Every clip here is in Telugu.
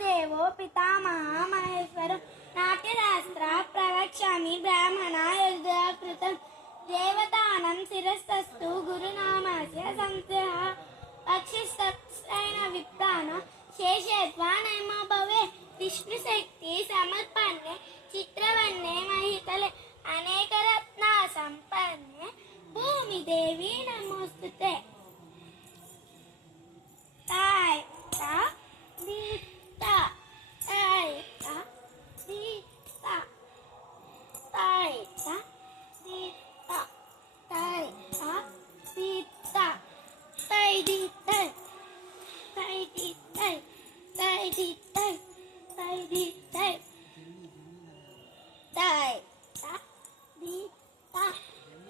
దేవో పితామహ మహేశ్వర నాట్యశాస్త్ర ప్రవక్ష్యామి బ్రాహ్మణ యజ్ఞకృతం దేవతానం శిరస్తస్తు గురునామస్య సంస్థః పక్షిస్తైన విప్రాణ శేషత్వా నైమ భవే విష్ణుశక్తి సమర్పణే చిత్రవర్ణే మహితలే అనేక రత్న సంపన్నే భూమి దేవి నమోస్తుతే. తాయ్ తా దీతా తాయ్ తా దీతా తాయ్ తా దీతా తాయ్ తా దీతా తై దీతా తై దీతా తై దీతా తై దీతా తై తా దీతా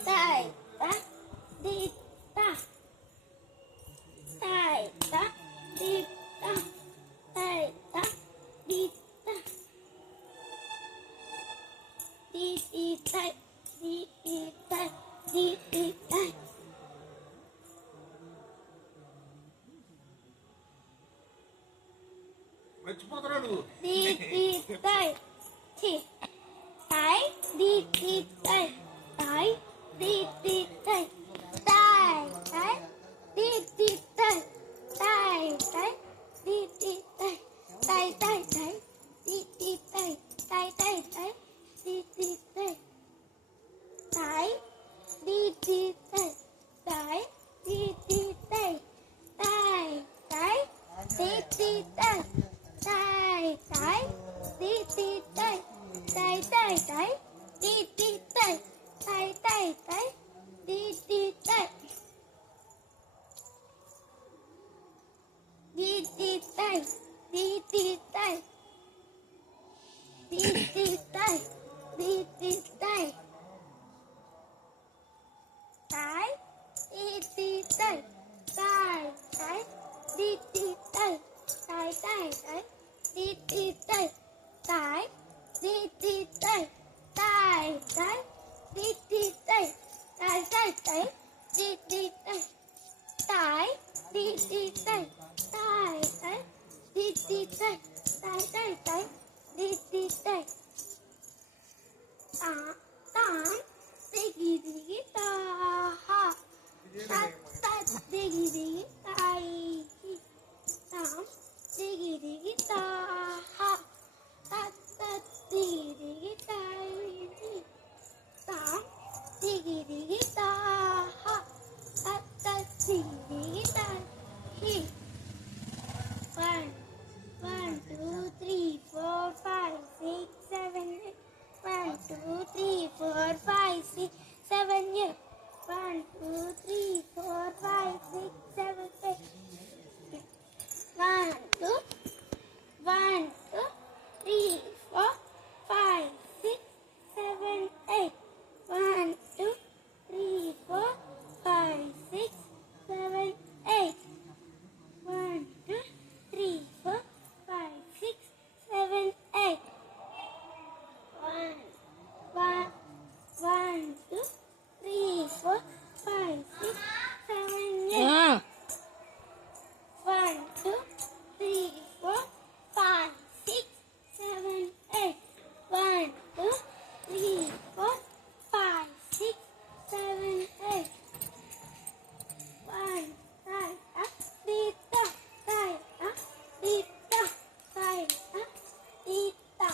తై తా దీతా తై తా దీతా తై తా దీతా దీతా దీతా దీతా మర్చిపోతున్నాడు దీతా ఛీ తై దీతా తై దీతా తై తై దీతా తై తై దీతా తై తై తై దీతా తై తై తై దీతా తై దీతా తై దీతా తై తై దీతా తై తై దీతా తై తై తై దీతా తై తై తై దీతా దీతా దీతా దీతా దీతా తై దీతా తై తై దీతా తై తై తై దీతా తై దీతా తై తై దీతా తై తై తై దీతా తై దీతా తై తై దీతా తై తై తై దీతా తాం దిగి దిగి తాహా తత్ దిగి దిగి తై తాం దిగి దిగి తాహా తత్ దిగి దిగి తై తాం దిగి దిగి తాహా తత్ దిగి దిగి తై 1 1 2 3 4 5 6 7 8 1 2 3 4 5 6 7 8 1 2 3 4 5 6 7 8 1 2 1 2 3 4 5 6 7 8 1 2 3 4 5 6 7 8 1 2 3 4 5 6 7 8 1 1 1 2 3 4 5 6 7 8 1 2 3 4 5 6 7 8 1 2 3 4 5 6 7 8 1 tೈ ತಾ దీతా తై తా దీతా తై తా దీతా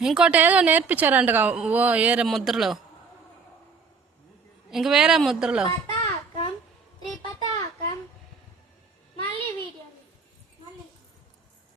ఇంకోటి ఏదో నేర్పించారంటగా ఓ వేరే ముద్రలో ఇంక వేరే ముద్రలో పతా